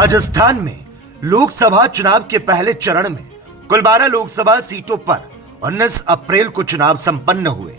राजस्थान में लोकसभा चुनाव के पहले चरण में कुल 12 लोकसभा सीटों पर 19 अप्रैल को चुनाव संपन्न हुए।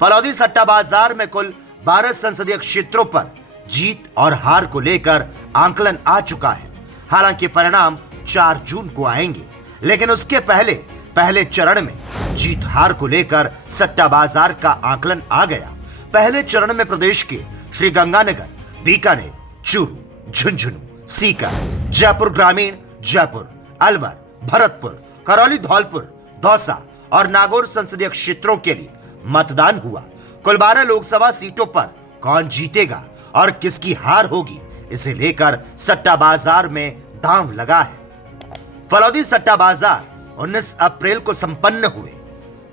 फलौदी सट्टा बाजार में कुल 12 संसदीय क्षेत्रों पर जीत और हार को लेकर आंकलन आ चुका है। हालांकि परिणाम 4 जून को आएंगे, लेकिन उसके पहले चरण में जीत हार को लेकर सट्टा बाजार का आंकलन आ गया। पहले चरण में प्रदेश के श्रीगंगानगर, बीकानेर, चूरू, झुंझुनू, सीकर, जयपुर ग्रामीण, जयपुर, अलवर, भरतपुर, करौली, धौलपुर, दौसा और नागौर संसदीय क्षेत्रों के लिए मतदान हुआ। कुल 12 लोकसभा सीटों पर कौन जीतेगा और किसकी हार होगी, इसे लेकर सट्टा बाजार में दांव लगा है। फलौदी सट्टा बाजार 19 अप्रैल को संपन्न हुए।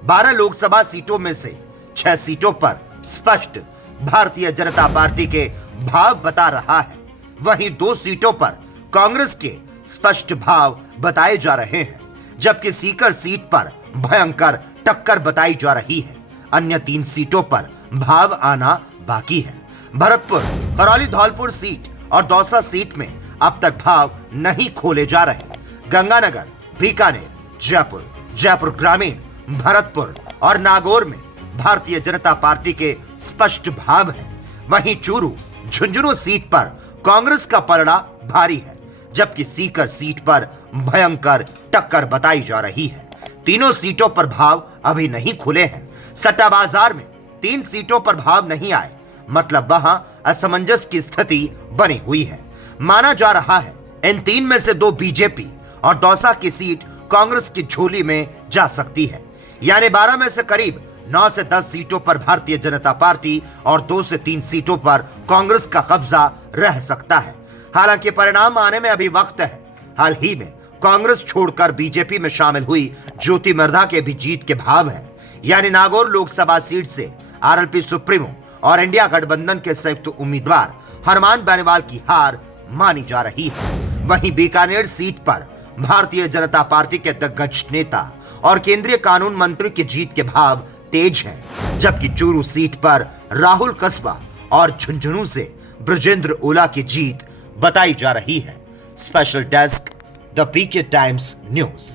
12 लोकसभा सीटों में से 6 सीटों पर स्पष्ट भारतीय जनता पार्टी के भाव बता रहा है। वहीं 2 सीटों पर कांग्रेस के स्पष्ट भाव बताए जा रहे हैं, जबकि सीकर सीट पर भयंकर टक्कर बताई जा रही है। अन्य 3 सीटों पर भाव आना बाकी है। भरतपुर, करौली, धौलपुर सीट और दौसा सीट में अब तक भाव नहीं खोले जा रहे। गंगानगर, बीकानेर, जयपुर, जयपुर ग्रामीण, भरतपुर और नागौर में भारतीय जनता पार्टी के स्पष्ट भाव है। वहीं चूरू, झुंझुनू सीट पर कांग्रेस का पलड़ा भारी है, जबकि सीकर सीट पर भयंकर टक्कर बताई जा रही है। तीनों सीटों पर भाव अभी नहीं खुले हैं। सट्टा बाजार में 3 सीटों पर भाव नहीं आए, मतलब वहां असमंजस की स्थिति बनी हुई है। माना जा रहा है इन 3 में से 2 बीजेपी और दौसा की सीट कांग्रेस की झोली में जा सकती है। यानी 12 में से करीब 9 से 10 सीटों पर भारतीय जनता पार्टी और 2 से 3 सीटों पर कांग्रेस का कब्जा रह सकता है। हालांकि परिणाम आने में अभी वक्त है। हाल ही में कांग्रेस छोड़कर बीजेपी में शामिल हुई ज्योति मिर्धा के भी जीत के भाव है। यानी नागौर लोकसभा सीट से आरएलपी सुप्रीमो और इंडिया गठबंधन के संयुक्त उम्मीदवार हनुमान बेनीवाल की हार मानी जा रही है। वहीं बीकानेर सीट पर भारतीय जनता पार्टी के दिग्गज नेता और केंद्रीय कानून मंत्री की जीत के भाव तेज हैं, जबकि चूरू सीट पर राहुल कस्बा और झुंझुनू से ब्रजेंद्र ओला की जीत बताई जा रही है। Special desk, the PK Times news.